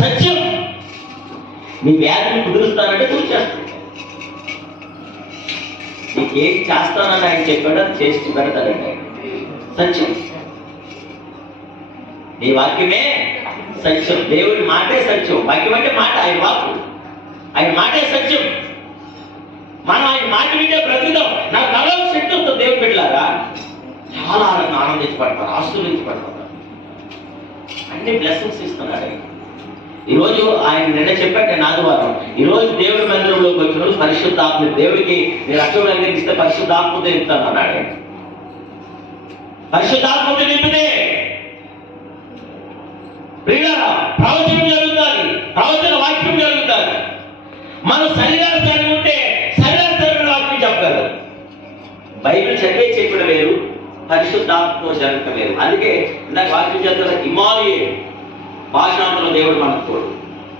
సత్యం. నీ వ్యాధిని కుదురుస్తానంటే నువ్వు చేస్తావు. నీకేం చేస్తానని ఆయన చెప్పాడు, అది చేసి పెడతాడండి ఆయన. సత్యం. నీ వాక్యమే సత్యం. దేవుడి మాటే సత్యం. వాక్యం అంటే మాట, ఆయన వాక్కు, ఆయన మాటే సత్యం. మనం ఆయన మాట వింటే బ్రతుకుతాం. నాకు తలలో శక్తి వస్తుంది. దేవుడు బిడ్డలారా చాలా ఆనందించబడతారు, ఆశీర్వదించబడతారు, అన్ని బ్లెస్సింగ్స్ ఇస్తున్నాడు ఆయన. ఈరోజు ఆయన నిన్న చెప్పాక ఆదివారం, ఈరోజు దేవుడి మందిరంలోకి వచ్చిన రోజు పరిశుద్ధాత్మ, దేవుడికి నేను రక్షణ అంగీకరిస్తే పరిశుద్ధాత్మతో నింపుతాను అన్నాడు ఆయన. పరిశుద్ధాత్మతో నింపితే ప్రియులారా ప్రవచనం జరుగుతుంది, ప్రవచన వాక్యం జరుగుతుంది. మనం శరీరానుసారం ఉంటే శరీరానుసారమైన వాక్యం చెప్పగలరు. బైబిల్ చదివే చెప్పడం వేరు, పరిశుద్ధాత్మతో జరగటం వేరు. అందుకే ఇందాక వాక్యం చేస్తున్న ఇమానుయేలు భాషాంతలో దేవుడు మనకు తోడు.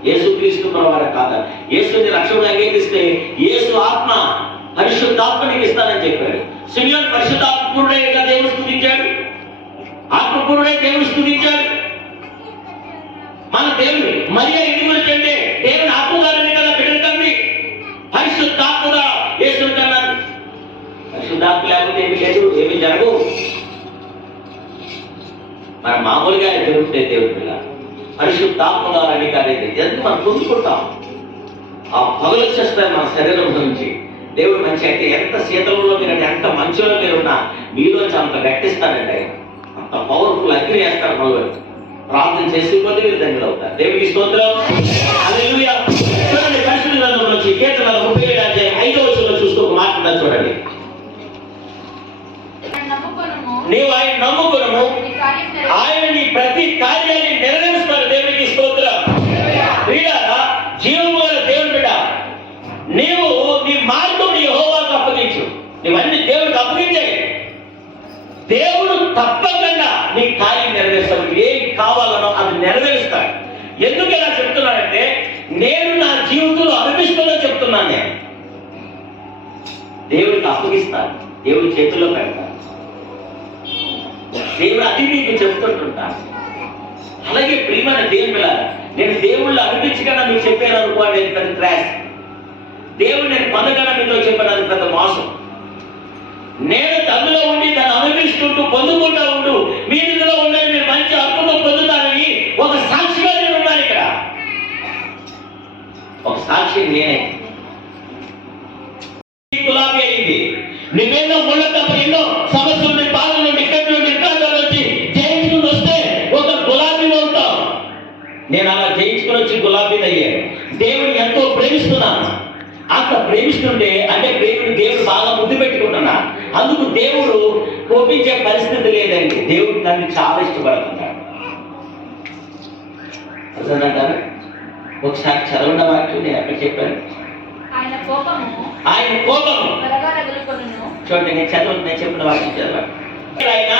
యేసుక్రీస్తు వారు కాదు. యేసుని రక్షణ అంగీకరిస్తే యేసు ఆత్మ పరిశుద్ధాత్మ నీకు ఇస్తానని చెప్పాడు. సిమియోను పరిశుద్ధాత్మపూర్ణుడే దేవుడు స్తుతించాడు, ఆత్మపూర్ణుడే దేవుడు స్తుతించాడు. మన దేవుడు మరియా ఇంటి గురించి అంటే దేవుని ఆత్మగారని కదా బిడ్డలు కంది, పరిశుద్ధాత్మగా యేసుని కన్నాడు. పరిశుద్ధాత్మ లేకపోతే ఏమి లేదు, ఏమి జరగవు. మన మామూలుగా జరుగుతాయి దేవుడి పిల్ల. పరిశుద్ధాత్మగా అని కాలేదు, ఎంత మనం పొందుకుంటాం. ఆ పగలు వచ్చేస్తాయి మన శరీరం నుంచి. దేవుడు మంచి అంటే ఎంత శీతలంలో మీరు, ఎంత మంచులో మీరున్నా మీలోంచి అంత గట్టిస్తాడండి ఆయన. అంత పవర్ఫుల్ అగ్ని వేస్తాడు మనలో. ప్రార్థన చేసిపోతే మీరు ధన్యులు అవుతారు. దేవుడికి స్తోత్రం. హల్లెలూయా. చూడండి పరిశుద్ధ గ్రంథంలో నుంచి కీర్తనల 37:5 చూస్తూ ఒక మాట ఉన్నది చూడండి. నీవు ఆయన నమ్ముకును, ఆయన నీ ప్రతి కార్యాన్ని నెరవేరుస్తాడు. దేవుడికి స్తోత్రం. ప్రియులారా జీవము గల దేవుని బిడ్డ, నీవు నీ మార్గం యెహోవాకు అప్పగించు. నీవన్నీ దేవుడికి అప్పగించాయి. దేవుడు తప్పకుండా నీ కార్యం నెరవేరుస్తాడు. ఏం కావాలనో అది నెరవేరుస్తాడు. ఎందుకు ఇలా చెప్తున్నానంటే నేను నా జీవితంలో అనిపిస్తుందో చెప్తున్నాను. నేను దేవుడికి అప్పగిస్తాను, దేవుడి చేతుల్లో పెడతాను. దేవుడు అది నీకు చెప్తుంటుంటాను. అలాగే ప్రియమైన దేవుని పిల్లలు, నేను దేవుళ్ళు అనిపించకుండా మీకు చెప్పాను అనుకోండి, అది పెద్ద ట్రాష్. దేవుడు నేను పొందకుండా మీతో చెప్పాను, అది పెద్ద మోసం. నేను తల్లిలో ఉండి దాన్ని అనుభవిస్తుంటూ పొందుకుంటూ ఉంటూ మీ ఇందులో ఉండాలి, మీరు మంచి అద్భుతం పొందుతారని ఒక సాక్షిగా నేను ఉన్నాను. ఇక్కడ ఒక సాక్షి నేనే. గులాబీ అయింది, నువ్వేదో ముళ్ళ తప్ప ఎన్నో సమస్యలు బాధలు వచ్చి జయించుకుని వస్తే ఒక గులాబీ అవుతావు. నేను అలా జయించుకుని వచ్చి గులాబీ అయ్యాను. దేవుడు ఎంతో ప్రేమిస్తున్నాను. అంత ప్రేమిస్తుంటే అంటే దేవుడు బాగా ముద్దు పెట్టుకుంటున్నా. అందుకు దేవుడు కోపించే పరిస్థితి లేదండి. దేవుడు నన్ను చాలా ఇష్టపడుతున్నాడు. అర్థమంటారు? ఒకసారి చదవడం వాక్యం నేను ఎక్కడ చెప్పాను. ఆయన కోపము చూడండి, నేను చెప్పిన వాక్యం చదవండి. ఆయన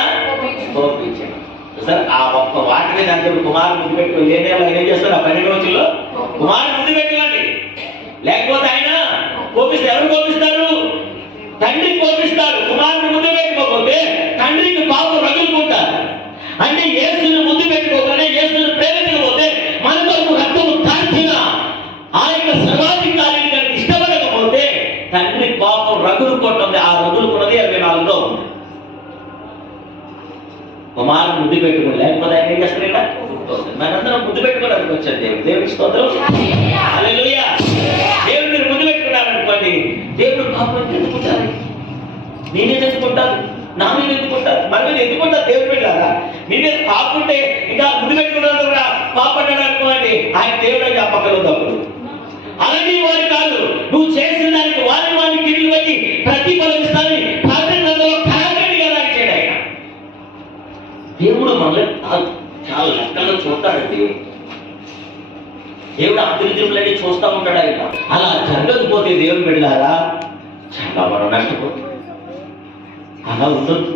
కోపించాడు. సార్ ఆ ఒక్క వాటి మీద అంటే కుమారుడు ముద్దు పెట్టుకుని లేని ఏం చేస్తారు? ఆ 12 రోజుల్లో కుమారుడు ముద్దు పెట్టుకోండి. లేకపోతే ఆయన కోపిస్తారు. ఎవరు కోపిస్తారు? తండ్రి కోపిస్తాడు. కుమారుని ముద్దు పెట్టుకోకపోతే తండ్రికి పాపం రగులుకుంటారు. అంటే యేసుని ముద్దు పెట్టుకోగానే, యేసుని ప్రేమించకపోతే, మన కొరకు రక్తము కార్చిన ఆ యొక్క సర్వాధికారిని కనుక ఇష్టపడకపోతే తండ్రి పాపం రగులుకుంటుంది. ఆ రగులుకున్నది 24లో ఉంది. కుమారుని ముద్దు పెట్టుకుని లేకపోతే ఆయన ఏం చేస్తారట? మనందరం ముద్దు పెట్టుకోవడానికి వచ్చారు. దేవుడికి స్తోత్రం. హల్లెలూయా. దేవుడు మీరు ముద్దు పెట్టుకున్నారనుకోండి, దేవుడు పాపం ఎందుకుంటారు? నేనేది ఎందుకుంటారు? నా మీద ఎందుకుంటారు? మన మీద ఎందుకుంటారు? దేవుడు పెట్టారా? నీ మీద పాపుంటే ఇంకా ముద్దు పెట్టుకున్నారు కూడా పాపడ్డాడు అనుకోండి, ఆయన దేవుడు అని చెప్పగలవు తప్పుడు. అలాగే వారి కాదు, నువ్వు చేసిన దానికి వారిని కింది వచ్చి ప్రతిఫలం ఇస్తానని ప్రార్థనలో ఖరాఖండిగా రాయించాడు ఆయన. దేవుడు మనల్ని చాలా లెక్కల్లో చూస్తాడండి. దేవుడు అభివృద్ధులన్నీ చూస్తూ ఉంటాడు ఆయన. అలా జరగకపోతే దేవుడు బిడ్డలారా చాలా మనం నష్టపోతుంది. అలా ఉండదు.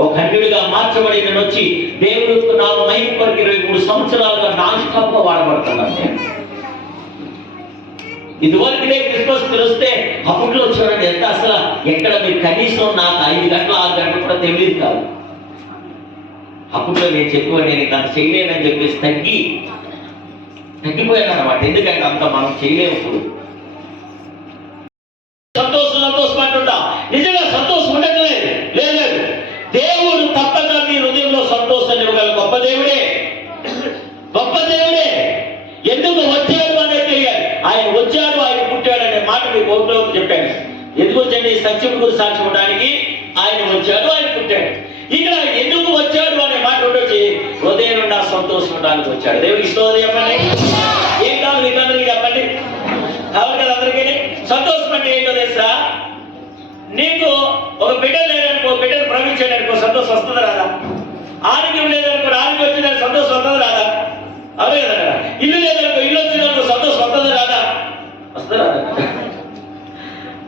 ఒక ఖండుడిగా మార్చబడి నేను వచ్చి దేవుడు నా మైండ్ కొరకు 23 సంవత్సరాలుగా నాన్ స్టాప్ గా వాడబడుతున్నాను. నేను ఇదివరకునే క్రిస్మస్ తెలిస్తే అప్పట్లో చూడండి ఎంత అసలు ఎక్కడ మీరు కనీసం నాకు 5 గంటలు 6 గంటలు కూడా తెలియదు కాదు. అప్పట్లో నేను చెప్పేవాడు నేను అంత చేయలేనని చెప్పేసి తగ్గి తగ్గిపోయాను అనమాట. ఎందుకంటే అంత మనం చేయలేము. ఇప్పుడు సంతోషం అంటుంటాం, నిజంగా సంతోషం ఉండట్లేదు. లేదు, దేవుడు తప్పక మీ హృదయంలో సంతోషాన్ని ఇవ్వగల గొప్ప దేవుడే, గొప్ప దేవుడే. ఎందుకు వచ్చాడు అనేది తెలియాలి. ఆయన వచ్చాడు, ఆయన పుట్టాడు అనే మాట మీకు ఒకటో చెప్పాను. ఎందుకు వచ్చండి? సత్యం గురించి సాక్షి ఉండడానికి ఆయన వచ్చాడు, ఆయన పుట్టాడు. ఇక్కడ ఎందుకు వచ్చాడు అనే మాట వచ్చి హృదయం నుండి సంతోషం ఉండడానికి వచ్చాడు. దేవుడికి స్తోత్రం చెప్పండి. ఏం కాదు మీకు అందరికీ చెప్పండి, కావాలి కదా అందరికీ. సంతోషం అంటే ఏంటో తెలుసా? నీకు ఒక బిడ్డ లేదనుకో, బిడ్డను ప్రవహించాడనుకో సంతోషం వస్తుందా రాదా? ఆరోగ్యం లేదనుకో, ఆరోగ్యం వచ్చిందని సంతోషం వస్తుందా రాదా? అవే కదా. ఇల్లు లేదనుకో, ఇల్లు వచ్చిందనుకో సంతోషం వస్తుందా రాదా? వస్తుందా రాదా?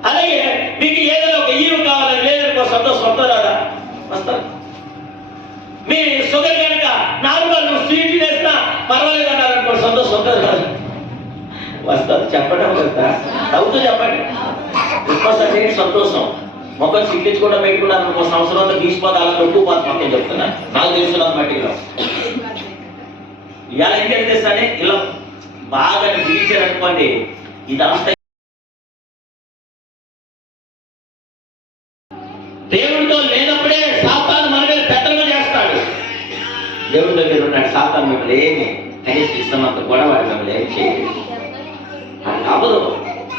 అలాగే మీకు ఏదైనా ఒక ఈవు కావాలని లేదనుకో సంతోషం వస్తుందా రాదా? వస్తారు. మీ షుగర్ కనుక నార్మల్ స్వీట్ వేసినా పర్వాలేదు అన్నారనుకో సంతోషం వస్తుంది రాదు? వస్తారు. చెప్పడం కదా, అవుతూ చెప్పండి. క్రిస్మస్ అంటే సంతోషం. మొక్కలు సిగ్గించుకోవడం పెట్టుకున్నాను అనుకో, సంవత్సరం అంతా తీసిపోతే అలా పెట్టుకుపోతే మొత్తం చెప్తున్నా, నాకు తెలుస్తున్నాను మట్టిలో. ఇలా ఏం చేస్తానే ఇలా బాగా బిగించారు అనుకోండి, ఇదంతా దేవుడితో లేనప్పుడే సాతాను మన మీద పెద్దగా చేస్తాడు. దేవుడి దగ్గర ఉన్నాడు, సాతాను మిమ్మల్ని ఏమి కనీసం ఇష్టమంత కూడా వాడు మిమ్మల్ని ఏం చేయలేదు. అది అవ్వదు.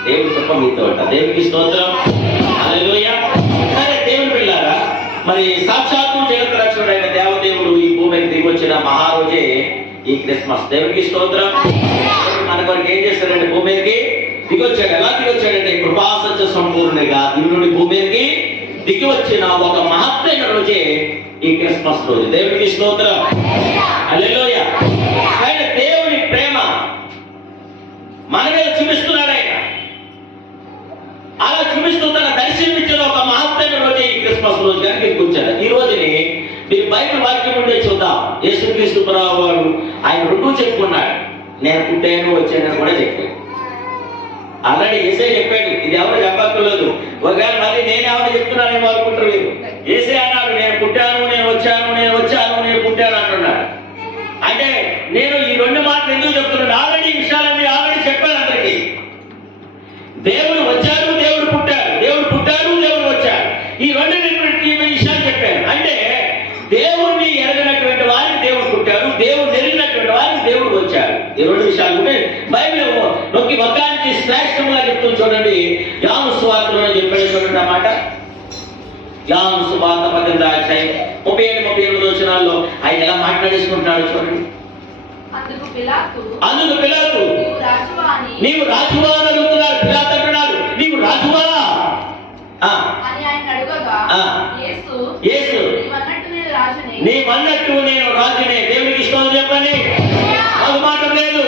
దేవుడు చెప్ప మీతో అంట. దేవుడికి స్తోత్రం, హల్లెలూయా. సరే దేవుని పిల్లారా, మరి సాక్షాత్తు జగత్ రక్షకుడు అయిన దేవదేవుడు ఈ భూమికి దిగి వచ్చిన మహారోజే ఈ క్రిస్మస్. దేవుడికి స్తోత్రం. మన కొరకు ఏం చేస్తాడంటే భూమి మీదకి దిగి వచ్చాడు. ఎలా దిగి వచ్చాడంటే కృపాసత్య సంపూర్ణంగా దేవుడి భూమి మీదకి దిగి వచ్చిన ఒక మహత్తైన రోజే ఈ క్రిస్మస్ రోజు. దేవుడికి స్తోత్రం, హల్లెలూయా. ఆయన దేవుని ప్రేమ మన మీద చూపిస్తున్నాడు. ఆయన అలా చూపిస్తూ తన దర్శనమిచ్చిన ఒక మహత్తైన రోజే ఈ క్రిస్మస్ రోజు కనుక కూర్చాడు. ఈ రోజుని మీరు బైబిల్ వాక్యం ఉండే చూద్దాం. యేసుక్రీస్తు ప్రభువు వారు ఆయన రెండూ చెప్పుకున్నాడు. నేను పుట్టాను వచ్చాను కూడా చెప్పాడు. ఆల్రెడీ యేసే చెప్పాడు, ఇది ఎవరు చెప్పక్కర్లేదు. ఒకవేళ మళ్ళీ నేను ఎవరు చెప్తున్నానేమో అనుకుంటారు మీరు. యేసే అన్నాడు, నేను పుట్టాను, నేను వచ్చాను, నేను వచ్చాను, నేను పుట్టాను అంటున్నాడు. అంటే నేను ఈ రెండు మాటలు ఎందుకు చెప్తున్నాను? ఆల్రెడీ విషయాలన్నీ ఆల్రెడీ చెప్పాను అందరికీ. దేవుడు వచ్చాడు, దేవుడు పుట్టాడు, దేవుడు పుట్టాడు, దేవుడు వచ్చాడు. ఈ రెండు విషయాలు చెప్పాను. అంటే దేవుణ్ణి ఎరగినటువంటి వారికి దేవుడు పుట్టాడు, దేవుడు ఎరిగినటువంటి వారికి దేవుడు వచ్చాడు. ఈ రెండు విషయాలు ఉంటే బైబిల్ నొక్కి మొత్తానికి శ్రేష్టంగా చెప్తుంది. చూడండి, యోహాను సువార్తలో చెప్పాడు. చూడండి అన్నమాట. యోహాను సువార్త 18వ అధ్యాయం 37-38 వచనాల్లో ఆయన ఎలా మాట్లాడేసుకుంటున్నాడు చూడండి. అందుకు పిలాతు నీవు రాజువా అని అడుగుతున్నాడు. పిలాతు అంటున్నాడు, నీవు రాజువా యేసు నీవన్నట్టు నేను రాజునే. దేవుడికి స్తోత్రం చెప్పండి. అది మాట లేదు.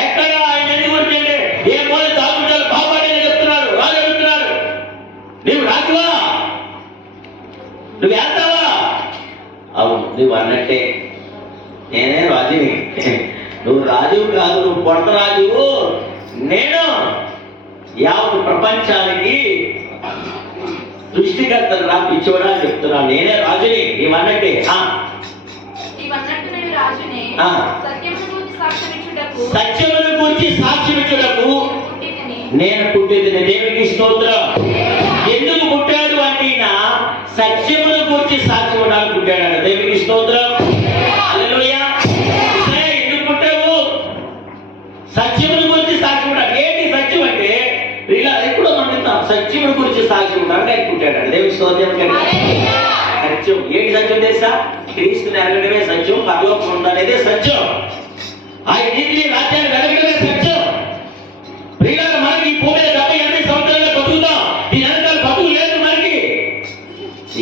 ఎక్కడ ఆయన ఎందుకు అంటే ఏ మూల దాగుంటారు బాబాడని చెప్తున్నాడు. రాజు అడుగుతున్నాడు, నీవు రాజువా, నువ్వు వెళ్తావా? అవును, నువ్వు అన్నట్టే, నేనే రాజుని. నువ్వు రాజు కాదు, నువ్వు కొత్త రాజువు. నేను యావత్ ప్రపంచానికి సృష్టికర్తను నాకు ఇచ్చేవాడా అని చెప్తున్నాను. నేనే రాజుని, నీవన్నట్టే. సత్యమును గురించి సాక్ష్యమిచ్చుటకు నేను పుట్టింది. దేవునికి స్తోత్రం. ఎందుకు పుట్టాడు అంటే ఈయన సత్యమును గురించి సాక్ష్యం ఇవ్వడానికి పుట్టాడు. దేవునికి స్తోత్రం, హల్లెలూయా. ఎందుకు పుట్టావు? సత్యమును గురించి సాక్ష్యం ఇవ్వడానికి. ఏంటి సత్యం అంటే ఇలా ఎప్పుడో మనం సత్యమును గురించి సాక్ష్యం ఇవ్వడానికి ఆయన పుట్టాడు. దేవునికి స్తోత్రం. సత్యం ఏంటి? సత్యం తెలుసా? క్రీస్తుని ఎరగడమే సత్యం, పరలోకం ఉందనేదే సత్యం. ఆయన నీతిని రాజ్యాన్ని వెలగడమే సత్యం. ప్రియులారా, మనకి ఈ భూమి 70-80 సంవత్సరాలుగా బతుకుతాం. ఈ వెనకాల బతుకు లేదు మనకి.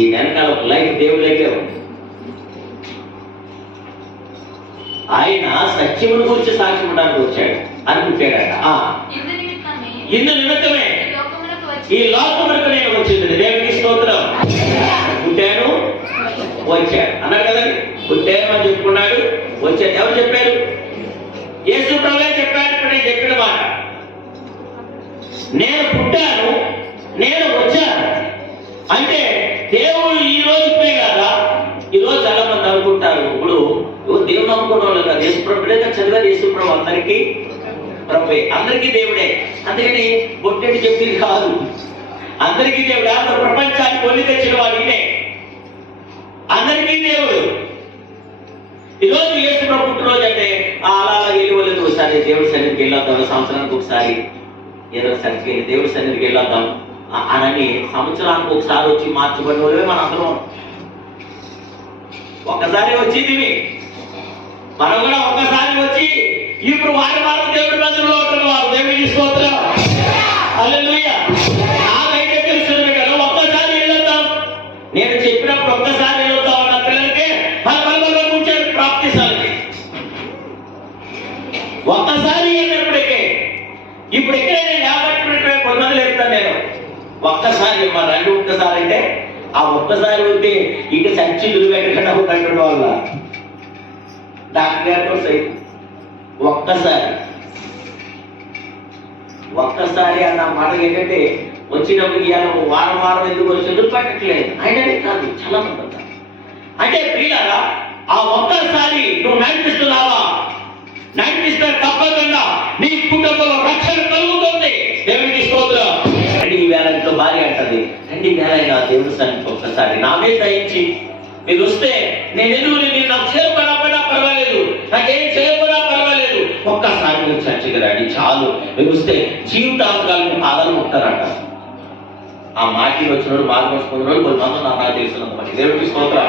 ఈ వెనకాల ఒక లైఫ్ దేవుడి దగ్గర ఉంది. ఆయన సత్యమును గురించి సాక్ష్యం ఉండడానికి వచ్చాడు అని పుట్టాడట. ఇందు నిమిత్తమే ఈ లోకమునకు నేను వచ్చింది. దేవునికి స్తోత్రం. పుట్టాను, వచ్చాడు అన్నాడు కదండి. పుట్టాను అని చెప్పుకున్నాడు, వచ్చాడు. ఎవరు చెప్పారు? యేసు ప్రభువే చెప్పాడు. ఇప్పుడు నేను చెప్పిన మాట, నేను పుట్టాను, నేను వచ్చాను అంటే దేవుడు ఈ రోజు ఇప్పుడే కదా. ఈ రోజు చాలా మంది అనుకుంటారు, ఇప్పుడు దేవుడు నమ్మకం వాళ్ళు కాదు. యేసుప్రభుడే చదివారు. యేసుప్రభు అందరికీ ప్రభువే, అందరికీ దేవుడే. అందుకని బొట్టెడు చెప్పింది కాదు, అందరికీ దేవుడు. అందరూ ప్రపంచానికి ఒళ్ళు తెచ్చిన వాడు ఈయనే, అందరికీ దేవుడు. ఈరోజు యేసుప్రభు పుట్టినరోజు అంటే అలా వెళ్ళి ఒకసారి దేవుడి సన్నిధికి వెళ్ళొద్దాం, సంవత్సరానికి ఒకసారి ఏదో సరికి వెళ్ళి దేవుడి సన్నిధికి వెళ్ళొద్దాం అని సంవత్సరానికి ఒకసారి వచ్చి మార్చబడిన వాళ్ళే మన అందరం. ఒక్కసారి వచ్చింది మనం కూడా ఒక్కసారి వచ్చి ఇప్పుడు వారం దేవుడి మందిరంలో ఉంటున్నవారు దేవుడికి స్తోత్రం. హల్లెలూయా. నాకైతే తెలుస్తుంది కదా, ఒక్కసారి వెళ్ళొద్దాం. నేను చెప్పినప్పుడు ఒక్కసారి వెళ్ళొద్దాం అన్న పిల్లలకి పలు కూర్చొని ప్రాప్తిస్తానికి ఒక్కసారి వెళ్ళినప్పటికే. ఇప్పుడు ఎక్కడైనా లేబట్టి కొంతమంది లేపుతాను నేను. ఒక్కసారి మా రెండు ఒక్కసారి అంటే ఆ ఒక్కసారి ఉంటే ఇక సంచులు పెట్టకుండా ఉన్నట్టు వాళ్ళ డాక్టర్ గారితో సైతం ఒక్కసారి అన్న మాట ఏంటంటే వచ్చినప్పుడు ఇవాళ వారం ఎందుకు వచ్చి పెట్టట్లేదు ఆయననే కాదు, చాలా మంది. అంటే ప్రియులారా, ఆ ఒక్కసారి నువ్వు నడిపిస్తున్నావా? నడిపిస్తే తప్పకుండా నీ కుటుంబంలో రక్షణ కలుగుతుంది. దేవునికి స్తోత్రం. రండి ఈ వేళ ఇంట్లో భార్య అంటది, రండి ఈ వేళ అయినా దేవుడి సన్నిధికి ఒక్కసారి నా మీద దయించి మీరు వస్తే నేను ఎందుకు నాకు చేయకపోయినా పర్వాలేదు, నాకేం చేయకపోయినా పర్వాలేదు, ఒక్కసారి మీరు చర్చకి రండి చాలు. మీరు వస్తే జీవితాంతాలను పాదాలు ముక్తారంట. ఆ మాటి వచ్చినోడు మార్గొచ్చుకున్నాడు కొంతమంది నాకు తెలుస్తున్నది. దేవుడికి స్తోత్రం.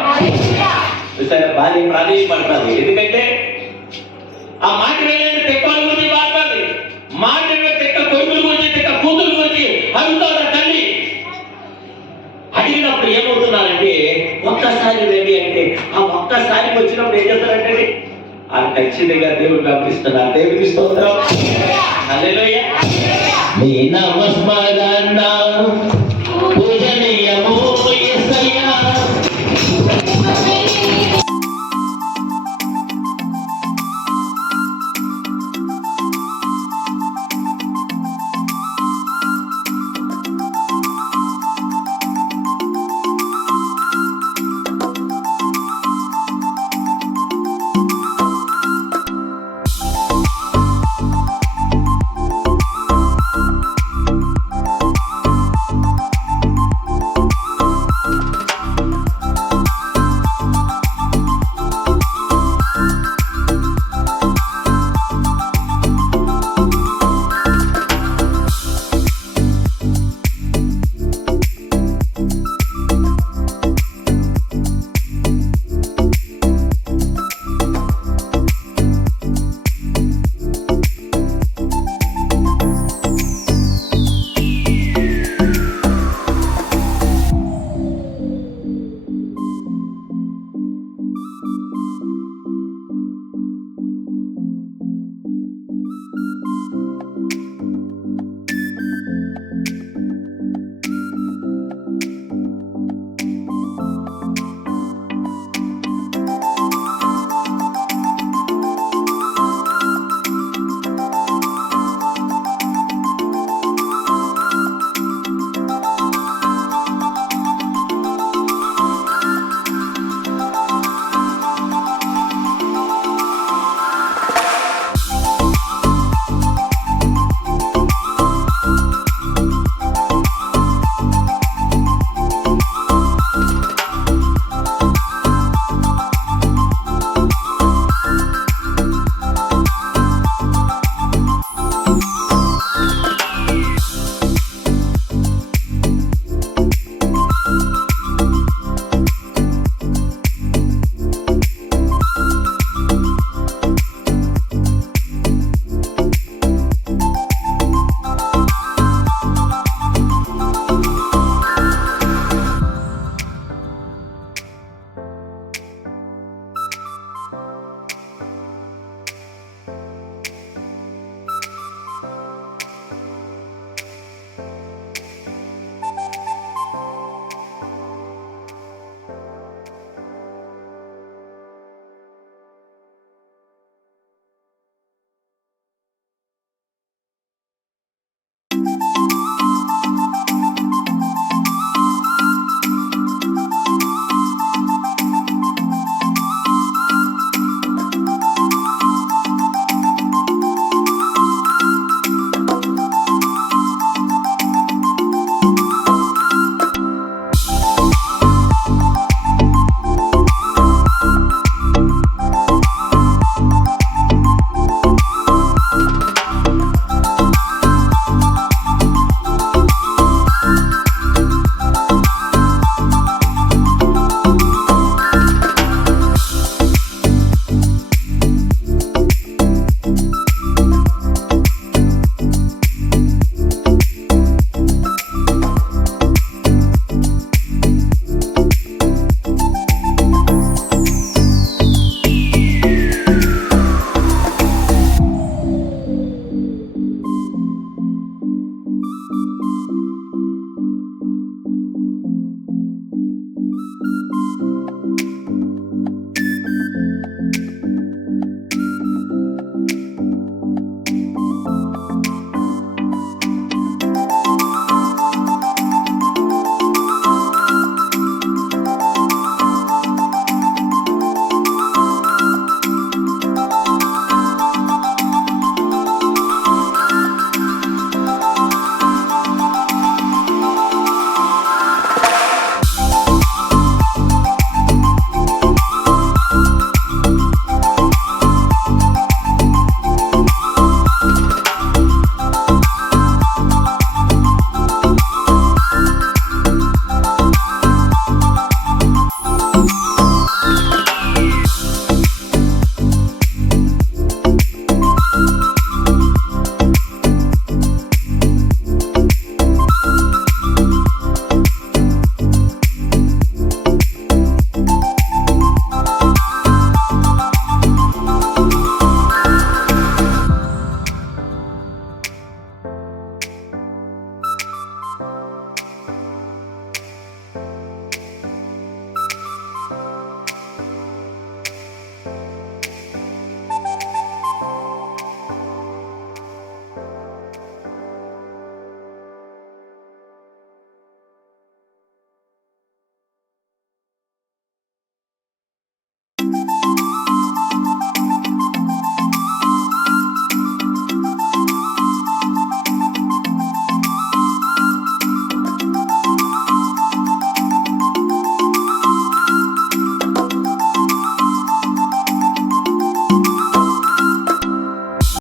భార్య ప్రాధాన్యపడుతుంది. ఎందుకంటే ఆ మాట వెళ్ళండి తెక్కల గురించి మాట్లాడాలి, మాట తెక్క కొడుకుల గురించి తెక్క కూతురు గురించి అడుగుతారా తల్లి. అడిగినప్పుడు ఏమవుతున్నారంటే ఒక్కసారి రండి అంటే ఆ ఒక్కసారి వచ్చినప్పుడు ఏం చేస్తారంటే అది ఖచ్చితంగా దేవుడు గమనిస్తున్నారు. దేవుడికి స్తోత్రం. హల్లెలూయా.